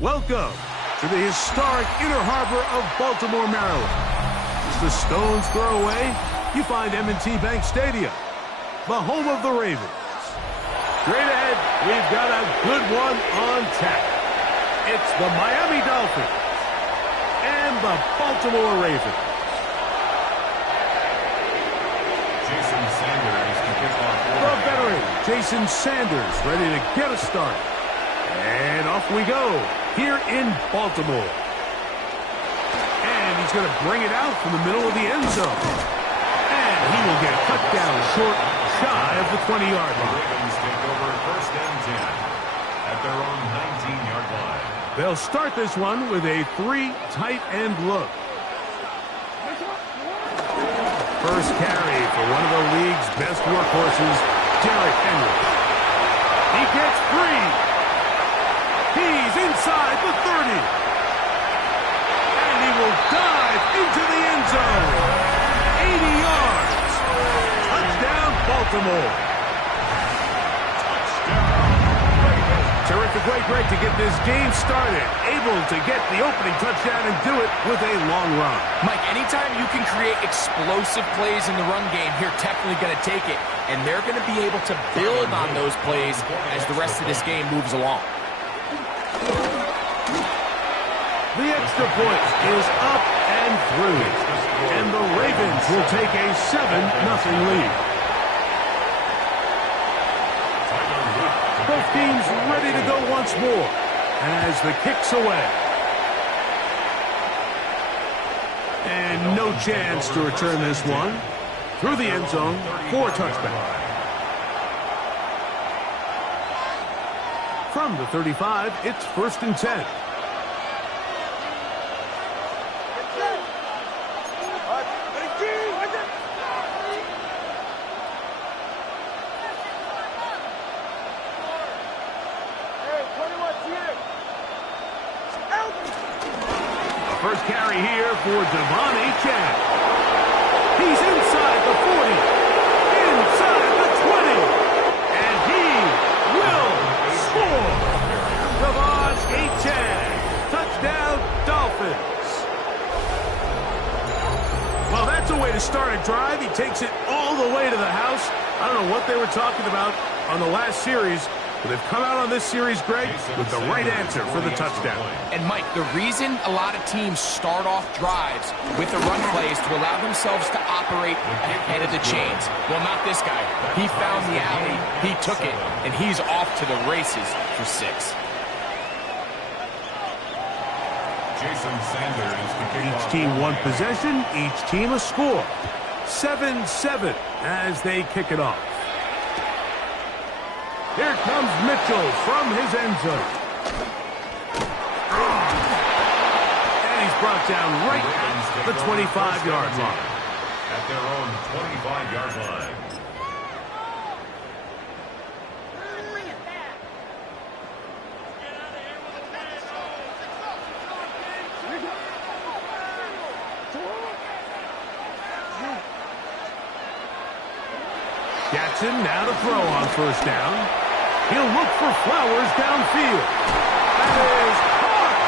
Welcome to the historic Inner Harbor of Baltimore, Maryland. Just a stone's throw away, you find M&T Bank Stadium, the home of the Ravens. Straight ahead, we've got a good one on tap. It's the Miami Dolphins and the Baltimore Ravens. Jason Sanders to kick off. The veteran, Jason Sanders, ready to get a start. And off we go here in Baltimore. And he's going to bring it out from the middle of the end zone. And he will get cut down short, shy of the 20-yard line. The Ravens take over first and 10 at their own 19-yard line. They'll start this one with a 3 tight end look. First carry for one of the league's best workhorses, Derrick Henry. He gets 3. He's inside the 30. And he will dive into the end zone. 80 yards. Touchdown, Baltimore. Terrific way, Greg, to get this game started. Able to get the opening touchdown and do it with a long run. Mike, anytime you can create explosive plays in the run game, you're definitely going to take it. And they're going to be able to build on those plays as the rest of this game moves along. The extra point is up and through. And the Ravens will take a 7-0 lead. Both teams ready to go once more as the kick's away. And no chance to return this one. Through the end zone for a touchback. From the 35, it's 1st and 10. First carry here for Devon Achane. He's inside the 40, inside the 20, and he will score. Devon Achane, touchdown Dolphins. Well, that's a way to start a drive. He takes it all the way to the house. I don't know what they were talking about on the last series, but they've come out on this series, Greg, with the right answer for the touchdown. And, Mike, the reason a lot of teams start off drives with the run plays to allow themselves to operate ahead of the chains. Well, not this guy. He found the alley, he took it, and he's off to the races for 6. Jason Sanders to kick off. Each team one possession, each team a score. 7-7 as they kick it off. Here comes Mitchell from his end zone. And he's brought down right at the 25-yard line. At their own 25-yard line. Jackson now to throw on first down. He'll look for Flowers downfield. That is caught.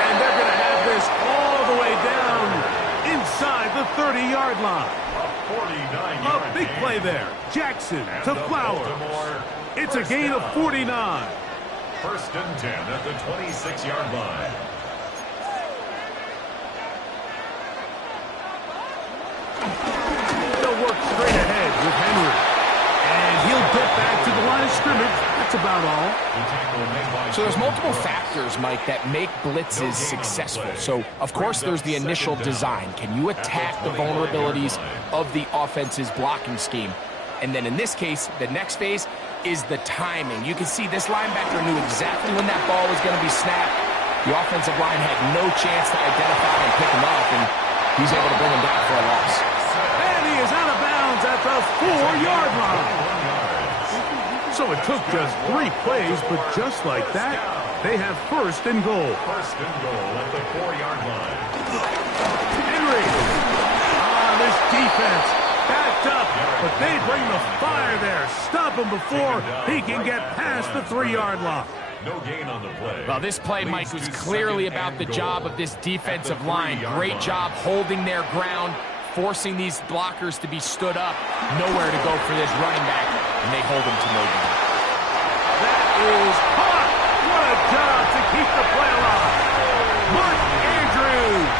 And they're going to have this all the way down inside the 30-yard line. A big play there. Jackson to Flowers. It's a gain of 49. 1st and 10 at the 26-yard line. They'll work straight ahead with Henry. And he'll get back to the line of scrimmage. That's about all. So there's multiple factors, Mike, that make blitzes successful. So, of course, there's the initial design. Can you attack the vulnerabilities of the offense's blocking scheme? And then in this case, the next phase is the timing. You can see this linebacker knew exactly when that ball was going to be snapped. The offensive line had no chance to identify and pick him up, and he's able to bring him down for a loss. And he is out of bounds at the 4-yard line. So it took just 3 plays, but just like that, they have 1st and goal. 1st and goal at the 4-yard line. Henry. This defense backed up, but they bring the fire there. Stop him before he can get past the 3-yard line. No gain on the play. Well, this play, Mike, was clearly about the job of this defensive line. Great job holding their ground, forcing these blockers to be stood up. Nowhere to go for this running back, and they hold him to no gain. That is hot. What a job to keep the play alive. Mark Andrews.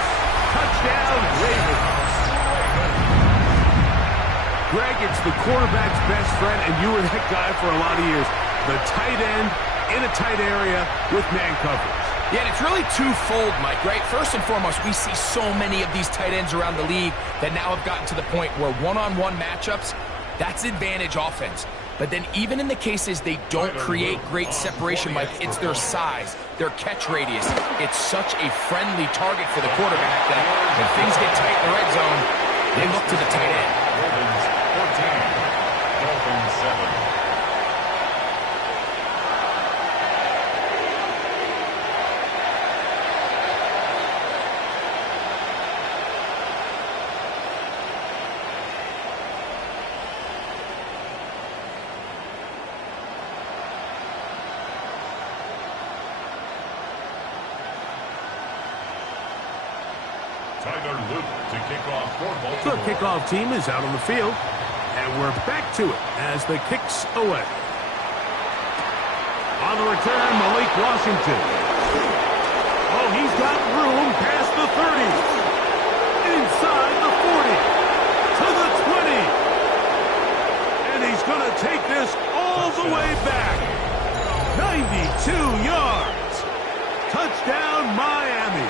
Touchdown, Ravens. Greg, it's the quarterback's best friend, and you were that guy for a lot of years. The tight end in a tight area with man coverage. Yeah, and it's really twofold, Mike, right? First and foremost, we see so many of these tight ends around the league that now have gotten to the point where one-on-one matchups, that's advantage offense. But then even in the cases they don't create great separation, Mike, it's their size, their catch radius. It's such a friendly target for the quarterback that when things get tight in the red zone, they look to the tight end. Ravens 14, Dolphins 7. The kickoff team is out on the field, and we're back to it as the kick's away. On the return, Malik Washington. Oh, he's got room past the 30. Inside the 40. To the 20. And he's going to take this all the way back. 92 yards. Touchdown, Miami.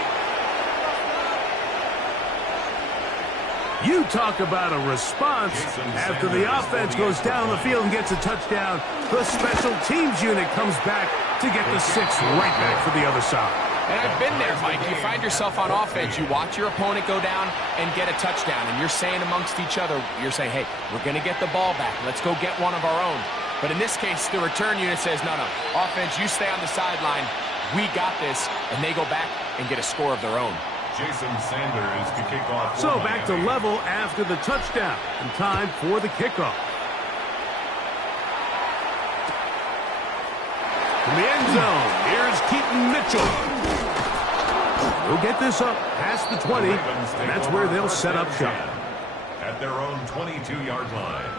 You talk about a response. After the offense goes down the field and gets a touchdown, the special teams unit comes back to get the 6 right back for the other side. And I've been there, Mike. You find yourself on offense, you watch your opponent go down and get a touchdown, and you're saying amongst each other, you're saying, hey, we're going to get the ball back. Let's go get one of our own. But in this case, the return unit says, no, offense, you stay on the sideline. We got this, and they go back and get a score of their own. Jason Sanders to kick off. So back to level after the touchdown, and time for the kickoff. From the end zone, here's Keaton Mitchell. He'll get this up past the 20, and that's where they'll set up shop. At their own 22-yard line.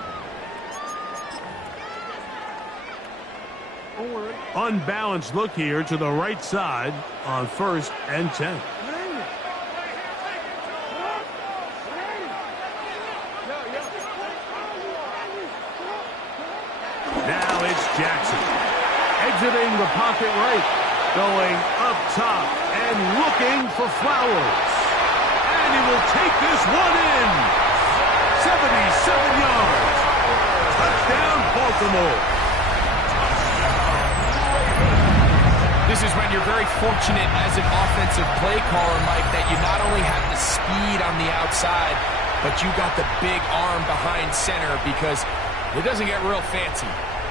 Unbalanced look here to the right side on 1st and 10. Now it's Jackson. Exiting the pocket right. Going up top and looking for Flowers. And he will take this one in. 77 yards. Touchdown, Baltimore. This is when you're very fortunate as an offensive play caller, Mike, that you not only have the speed on the outside, but you got the big arm behind center, because it doesn't get real fancy.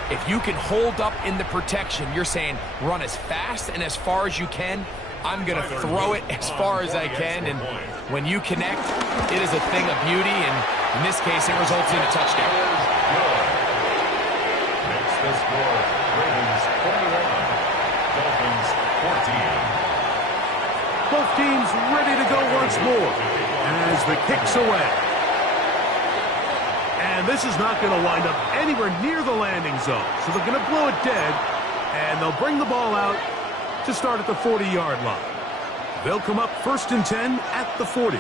If you can hold up in the protection, you're saying run as fast and as far as you can. I'm going to throw it as far as I can, and when you connect, it is a thing of beauty, and in this case, it results in a touchdown. Makes the score Ravens 21, Dolphins 14. Both teams ready to go once more as the kick's away. And this is not going to wind up anywhere near the landing zone. So they're going to blow it dead, and they'll bring the ball out to start at the 40-yard line. They'll come up 1st and 10 at the 40.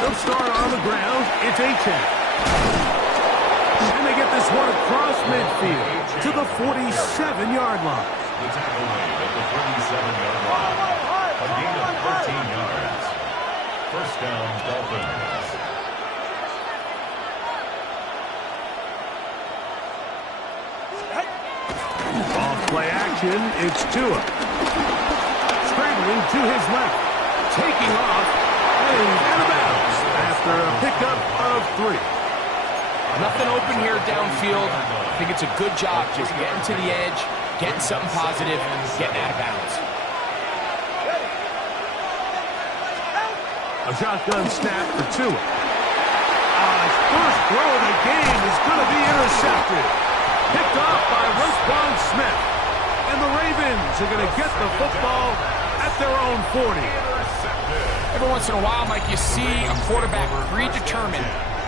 They'll start on the ground. It's Achane. And they get this one across midfield to the 47-yard line. The tackle made at the 47-yard line. A gain of 13 yards. First down, Dolphins. Off play action, it's Tua. Straggling to his left. Taking off and out of bounds after a pickup of 3. Nothing open here downfield. I think it's a good job just getting to the edge, getting something positive, getting out of bounds. A shotgun snap for Tua. His first throw of the game is going to be intercepted. Picked off by Roquan Smith. And the Ravens are going to get the football at their own 40. Every once in a while, Mike, you see a quarterback predetermined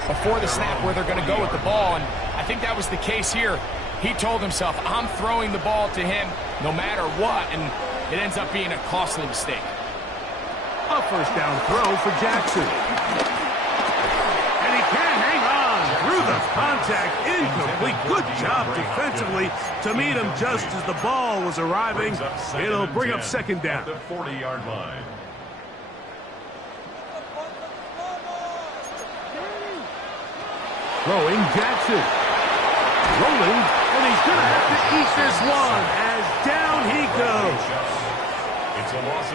before the snap where they're going to go with the ball, and I think that was the case here. He told himself, I'm throwing the ball to him no matter what, and it ends up being a costly mistake. A first down throw for Jackson. And he can't hang on through the contact. Incomplete. Good job defensively to meet him just as the ball was arriving. It'll bring up second down. The 40-yard line. Throwing Jackson. Rolling, and he's going to have to eat this one as down he goes.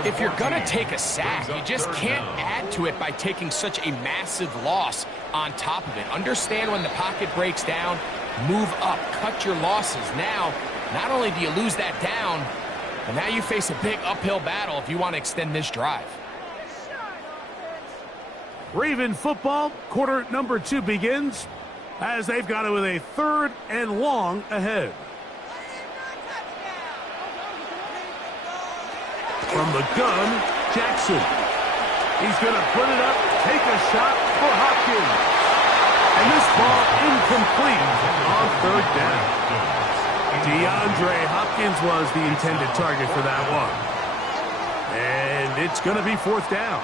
If you're going to take a sack, you just can't add to it by taking such a massive loss on top of it. Understand when the pocket breaks down, move up, cut your losses. Now, not only do you lose that down, but now you face a big uphill battle if you want to extend this drive. Raven football, quarter number 2 begins as they've got it with a 3rd and long ahead. From the gun, Jackson. He's going to put it up, take a shot for Hopkins. And this ball incomplete on 3rd down. DeAndre Hopkins was the intended target for that one. And it's going to be 4th down.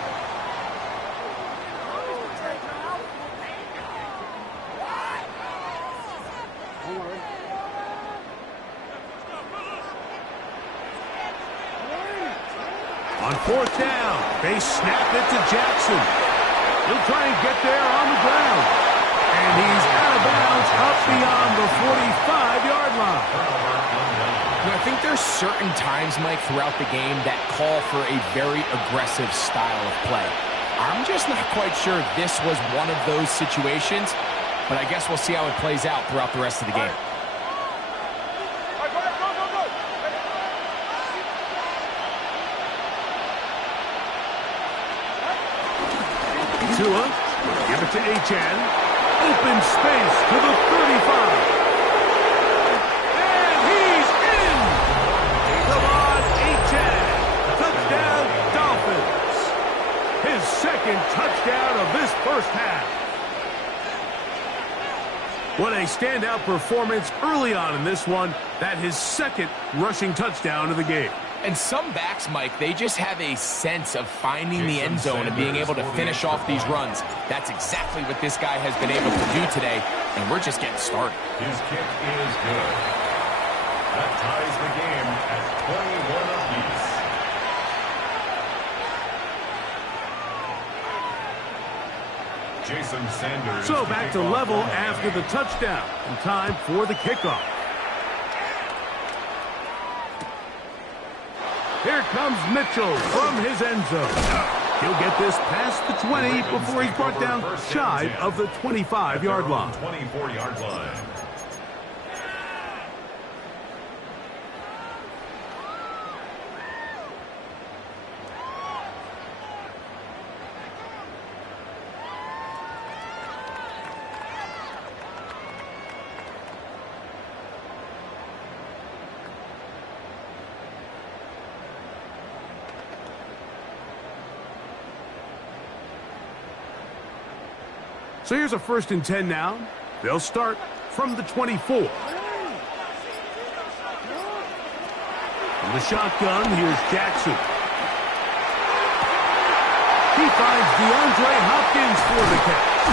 On 4th down, they snap it to Jackson. He'll try and get there on the ground. And he's out of bounds up beyond the 45-yard line. You know, I think there's certain times, Mike, throughout the game that call for a very aggressive style of play. I'm just not quite sure this was one of those situations, but I guess we'll see how it plays out throughout the rest of the game. Tua, give it to Achane. Open space to the 35. And he's in! Come on, Achane. Touchdown, Dolphins. His 2nd touchdown of this first half. What a standout performance early on in this one. That his 2nd rushing touchdown of the game. And some backs, Mike, they just have a sense of finding the end zone and being able to finish off these runs. That's exactly what this guy has been able to do today, and we're just getting started. His kick is good. That ties the game at 21 apiece. Jason Sanders. So back to level after the touchdown, and time for the kickoff. Here comes Mitchell from his end zone. He'll get this past the 20 before he's brought down shy of the 25-yard line. 24-yard line. So here's a 1st and 10 now. They'll start from the 24. From the shotgun, here's Jackson. He finds DeAndre Hopkins for the catch.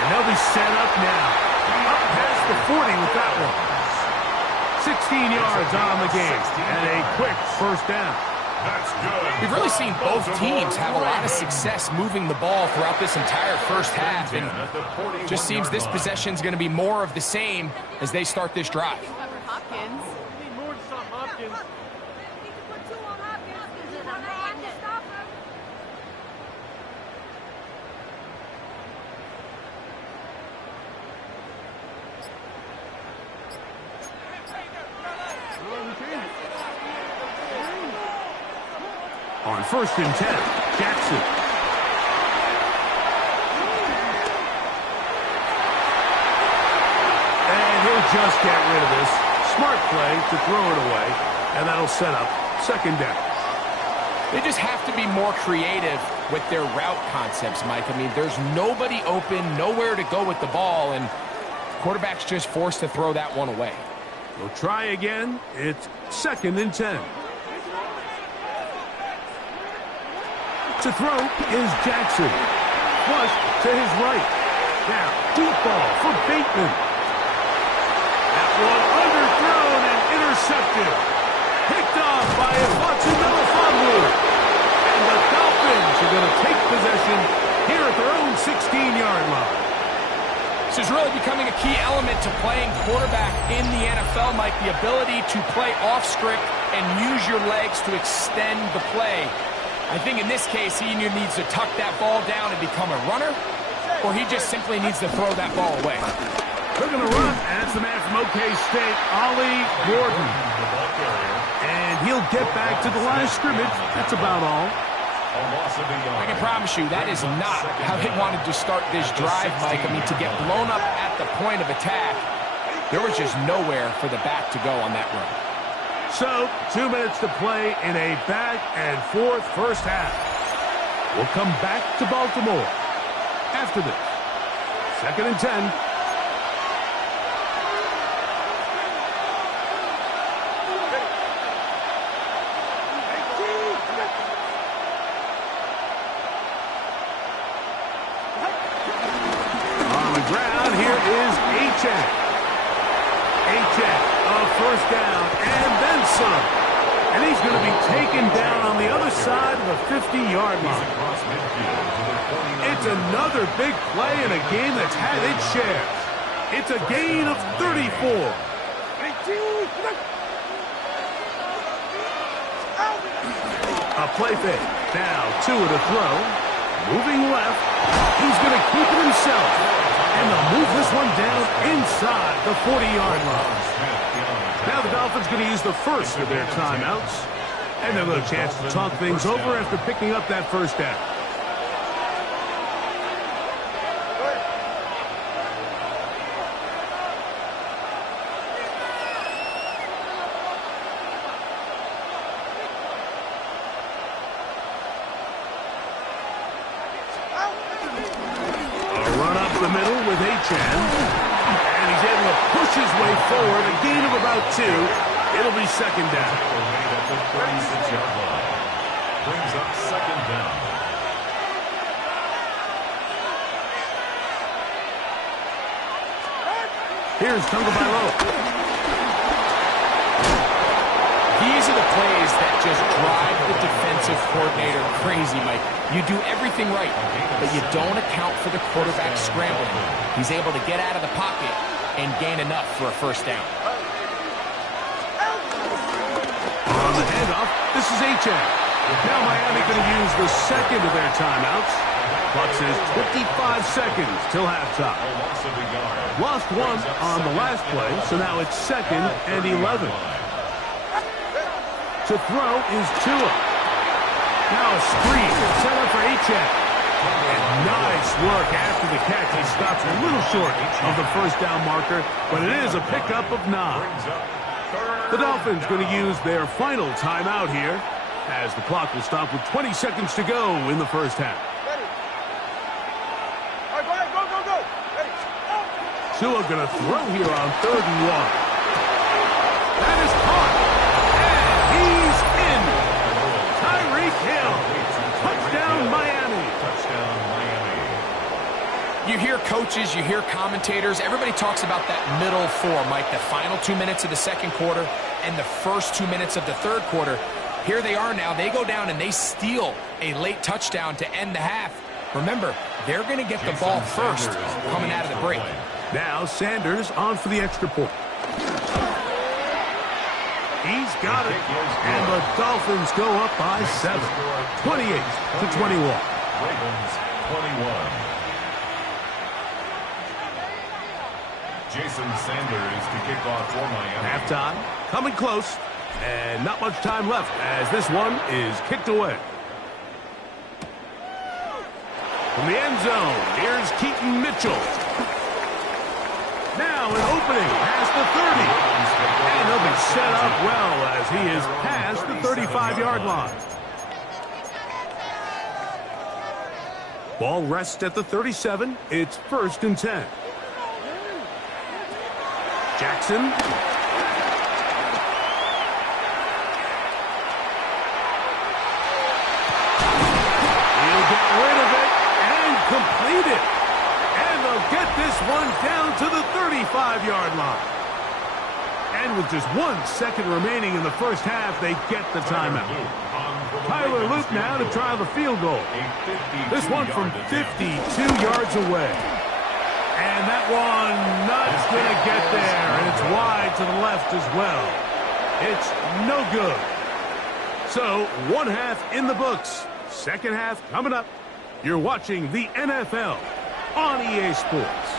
And they'll be set up now. Up past the 40 with that one. 16 yards on the game. And a quick 1st down. That's good. We've really seen both teams have a lot of success moving the ball throughout this entire first half, and just seems this possession is going to be more of the same as they start this drive. Hopkins. On 1st and 10, Jackson. just get rid of this. Smart play to throw it away, and that'll set up second down. They just have to be more creative with their route concepts, Mike. I mean, there's nobody open, nowhere to go with the ball, and quarterback's just forced to throw that one away. We'll try again. It's 2nd and 10. To throw is Jackson. Flush to his right. Now, deep ball for Bateman. That one underthrown and intercepted. Picked off by Ifuatu Melifonwu. And the Dolphins are going to take possession here at their own 16-yard line. This is really becoming a key element to playing quarterback in the NFL, Mike. The ability to play off script and use your legs to extend the play. I think in this case, he either needs to tuck that ball down and become a runner, or he just simply needs to throw that ball away. They're going to run, and it's the man from OK State, Ollie Gordon. And he'll get back to the line of scrimmage. That's about all. I can promise you, that is not how they wanted to start this drive, Mike. I mean, to get blown up at the point of attack, there was just nowhere for the back to go on that run. So, 2 minutes to play in a back-and-forth first half. We'll come back to Baltimore after this. 2nd and 10. On the ground, here is Achane. A first down, and then some. And he's going to be taken down on the other side of the 50-yard line. It's another big play in a game that's had its share. It's a gain of 34. A play fake. Now Tua to throw. Moving left. He's going to keep it himself. And they'll move this one down inside the 40-yard line. Now the Dolphins going to use the first of their timeouts. And they'll have a chance to talk things over after picking up that first down. A run up the middle with Achane. And he's able to push his way forward. A gain of about 2. It'll be second down. Brings up second down. Here's Tagovailoa. These are the plays that just drive the defensive coordinator crazy, Mike. You do everything right, but you don't account for the quarterback scrambling. He's able to get out of the pocket and gain enough for a first down. On the handoff, this is Achane. Now Miami going to use the second of their timeouts. Clock says 25 seconds till halftime. Lost one on the last play, so now it's 2nd and 11. To throw is Tua. Now a screen set up for Achane. And nice work after the catch. He stops a little short of the first down marker, but it is a pickup of 9. The Dolphins going to use their final timeout here, as the clock will stop with 20 seconds to go in the first half. Tua going to throw here on 3rd and 1. That is caught. And he's in. Tyreek Hill. Touchdown, Miami. Touchdown, Miami. You hear coaches, you hear commentators, everybody talks about that middle 4, Mike, the final 2 minutes of the second quarter and the first 2 minutes of the third quarter. Here they are now. They go down and they steal a late touchdown to end the half. Remember, they're going to get the ball first coming out of the break. Now Sanders on for the extra point. He's got it. And the Dolphins go up by 7. 28-21. Ravens 21. Jason Sanders to kick off for Miami. Halftime coming close. And not much time left as this one is kicked away. From the end zone, here's Keaton Mitchell. Now an opening past the 30. And he'll be set up well as he is past the 35-yard line. Ball rests at the 37. It's 1st and 10. Jackson. He'll get rid of it and complete it. And they'll get this one down to the 35-yard line. And with just 1 second remaining in the first half, they get the timeout. Tyler Luke now to try the field goal. This one from 52 yards away. And that one not going to get there. And it's wide to the left as well. It's no good. So, 1 half in the books. Second half coming up. You're watching the NFL on EA Sports.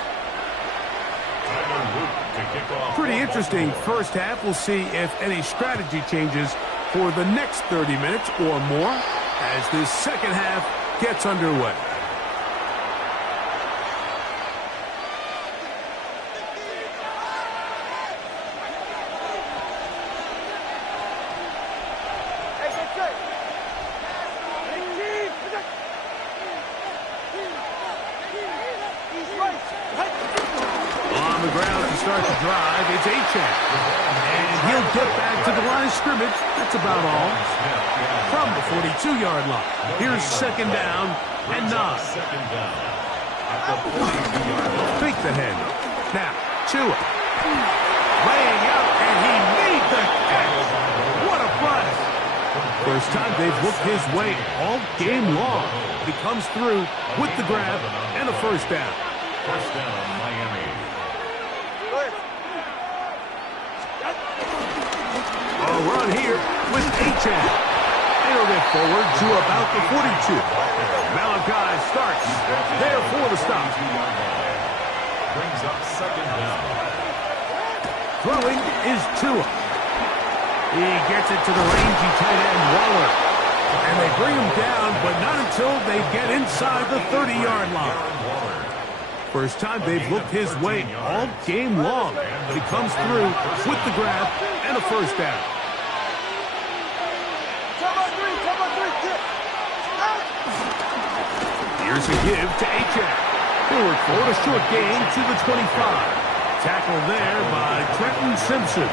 Pretty interesting first half. We'll see if any strategy changes for the next 30 minutes or more as this second half gets underway. On the ground to start the drive, it's Achane. And he'll get back to the line of scrimmage. That's about all. From the 42-yard line. Here's 2nd down and 9. Fake the handoff. Now, Tua. Laying out, and he made the catch. What a play. First time they've looked his way all game long. He comes through with the grab and a 1st down. 1st down, Miami. A run here with Achane. They'll get forward to about the 42. Malachi starts there for the stop. Brings up 2nd down. Throwing is Tua. He gets it to the rangy tight end Waller. And they bring him down, but not until they get inside the 30-yard line. First time they've looked his way all game long. He comes through with the grab and a 1st down. Here's a give to Achane. He'll work forward, a short gain to the 25. Tackle there by Trenton Simpson.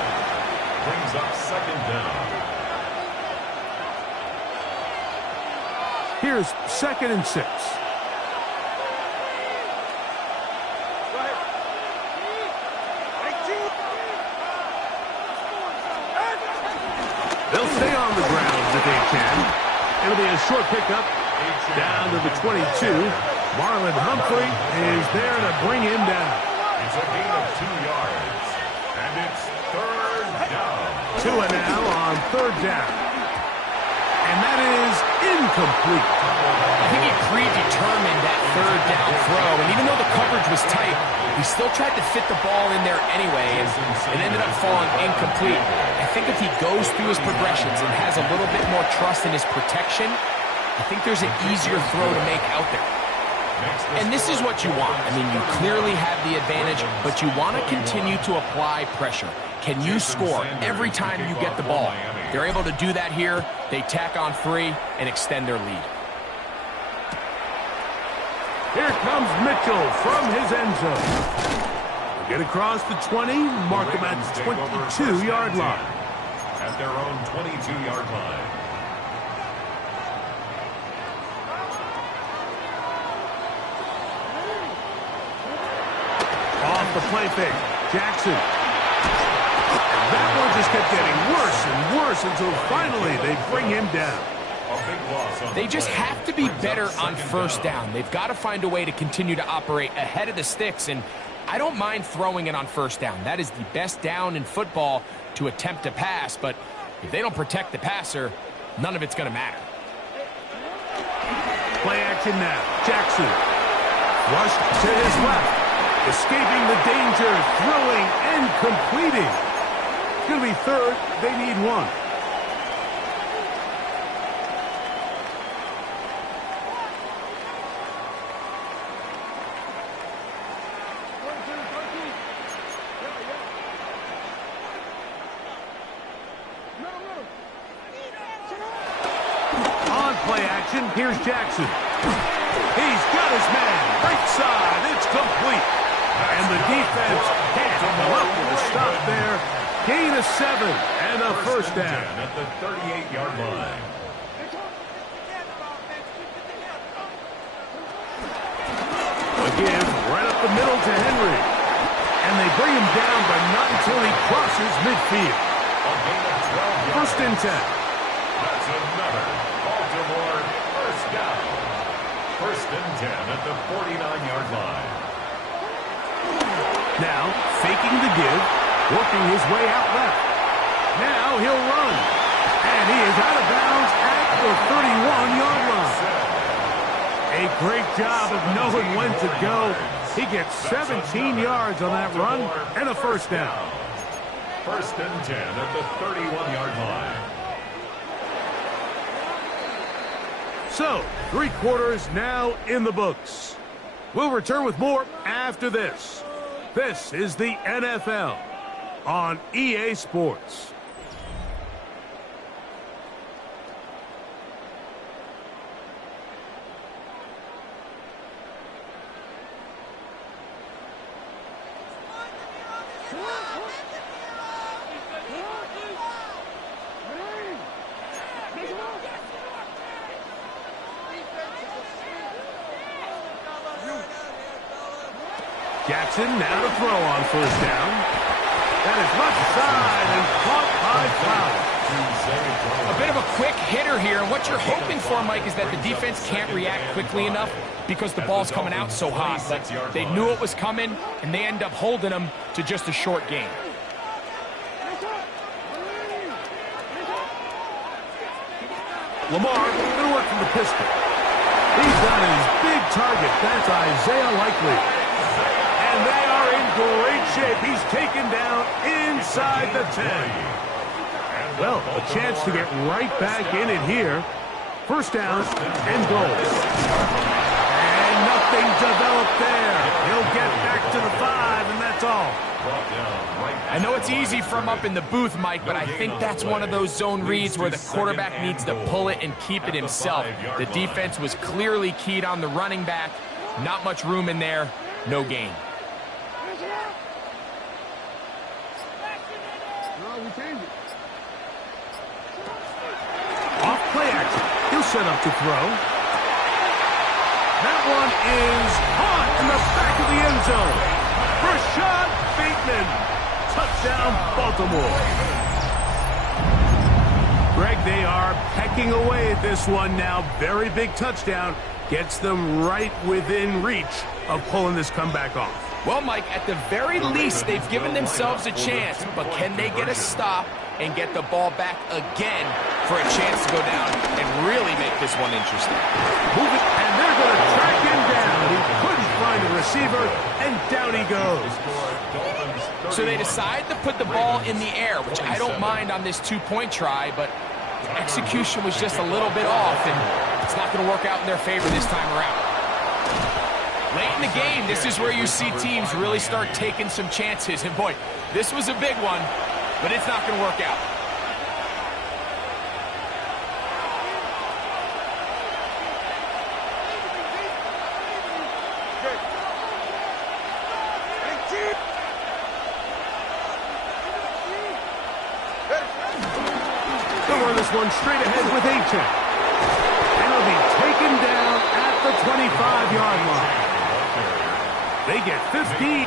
Brings up 2nd down. Here's 2nd and 6. They'll stay on the ground if they can. It'll be a short pickup down to the 22. Marlon Humphrey is there to bring him down. It's a gain of 2 yards. And it's 3rd down. Tua now on 3rd down. And that is incomplete. I think he predetermined that 3rd down throw, and even though the coverage was tight, he still tried to fit the ball in there anyway, and it ended up falling incomplete. I think if he goes through his progressions and has a little bit more trust in his protection, I think there's an easier throw to make out there. And this is what you want. I mean, you clearly have the advantage, but you want to continue to apply pressure. Can you score every time you get the ball? They're able to do that here. They tack on 3 and extend their lead. Here comes Mitchell from his end zone. Get across the 20, mark him at the 22-yard line. At their own 22-yard line. Off the play fake, Jackson. That one just kept getting worse and worse until finally they bring him down. They just have to be better on 1st down. They've got to find a way to continue to operate ahead of the sticks, and I don't mind throwing it on 1st down. That is the best down in football to attempt to pass, but if they don't protect the passer, none of it's going to matter. Play action now. Jackson. Rushed to his left. Escaping the danger, throwing and completing. It's going to be 3rd. They need 1. play action. Here's Jackson. He's got his man. Right side. It's complete. And the defense can't come up with a stop there. Gain of 7 and a first down. At the 38-yard line. A give right up the middle to Henry. And they bring him down, but not until he crosses midfield. A gain of 12 yards. First and 10. That's another Baltimore first down. First and 10 at the 49-yard line. Now, faking the give, working his way out left. Now he'll run. And he is out of bounds at the 31-yard line. A great job of knowing when to go. He gets 17 yards on that run and a first down. First and 10 at the 31-yard line. So, 3 quarters now in the books. We'll return with more after this. This is the NFL on EA Sports. Jackson now to throw on first down. That is left side and caught by Flowers. A bit of a quick hitter here, and what you're hoping for, Mike, is that the defense can't react quickly enough because the ball's coming out so hot. But they knew it was coming, and they end up holding them to just a short gain. Lamar going to work from the pistol. He's got his big target. That's Isaiah Likely. And they are in great shape. He's taken down inside the 10. Well, a chance to get right back in it here. First down and goal. And nothing developed there. He'll get back to the 5, and that's all. I know it's easy from up in the booth, Mike, but I think that's one of those zone reads where the quarterback needs to pull it and keep it himself. The defense was clearly keyed on the running back. Not much room in there. No gain. Off play action. He'll set up to throw. That one is caught in the back of the end zone. Rashad Bateman. Touchdown, Baltimore. Greg, they are pecking away at this one now. Very big touchdown. Gets them right within reach of pulling this comeback off. Well, Mike, at the very least, they've given themselves a chance, but can they get a stop and get the ball back again for a chance to go down and really make this one interesting? Move it, and they're going to track him down. He couldn't find a receiver, and down he goes. So they decide to put the ball in the air, which I don't mind on this two-point try, but execution was just a little bit off, and it's not going to work out in their favor this time around. Late in the game, this is where you see teams really start taking some chances. And boy, this was a big one, but it's not going to work out. They'll run this one straight ahead with A-Check. And it'll be taken down at the 25-yard line. They get 15.